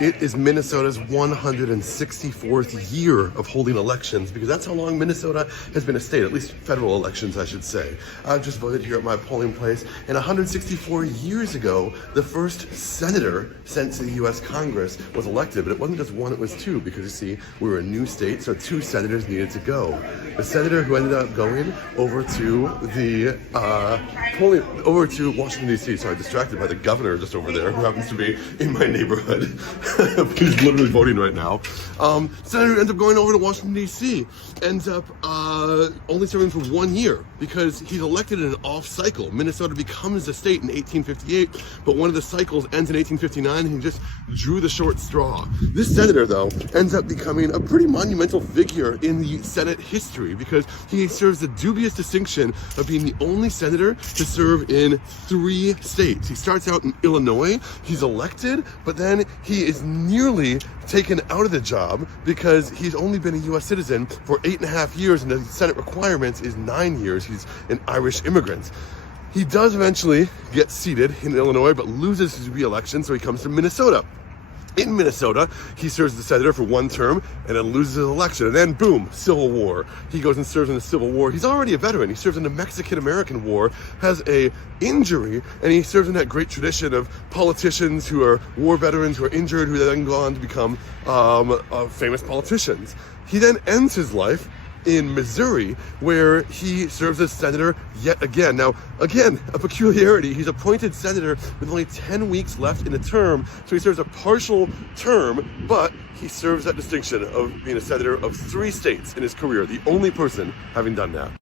It is Minnesota's 164th year of holding elections, because that's how long Minnesota has been a state, at least federal elections, I should say. I've just voted here at my polling place, and 164 years ago, the first senator sent to the U.S. Congress was elected, but it wasn't just one, it was two, because you see, we were a new state, so two senators needed to go. The senator who ended up going over to the over to Washington, D.C., sorry, distracted by the governor just over there, who happens to be in my neighborhood. He's literally voting right now. Senator ends up going over to Washington, D.C., ends up only serving for 1 year because he's elected in an off cycle. Minnesota becomes a state in 1858, but one of the cycles ends in 1859, and he just drew the short straw. This senator, though, ends up becoming a pretty monumental figure in the Senate history because he serves the dubious distinction of being the only senator to serve in 3 states. He starts out in Illinois, he's elected, but then he is nearly taken out of the job because he's only been a U.S. citizen for 8.5 years, and the Senate requirements is 9 years. He's an Irish immigrant. He does eventually get seated in Illinois, but loses his re-election, so he comes to Minnesota. In Minnesota, he serves as the senator for 1 term and then loses his election. And then, boom, Civil War. He goes and serves in the Civil War. He's already a veteran. He serves in the Mexican-American War, has a injury, and he serves in that great tradition of politicians who are war veterans who are injured, who then go on to become famous politicians. He then ends his life in Missouri, where he serves as senator yet again. Now, again, a peculiarity, he's appointed senator with only 10 weeks left in the term, so he serves a partial term, but he serves that distinction of being a senator of 3 states in his career, the only person having done that.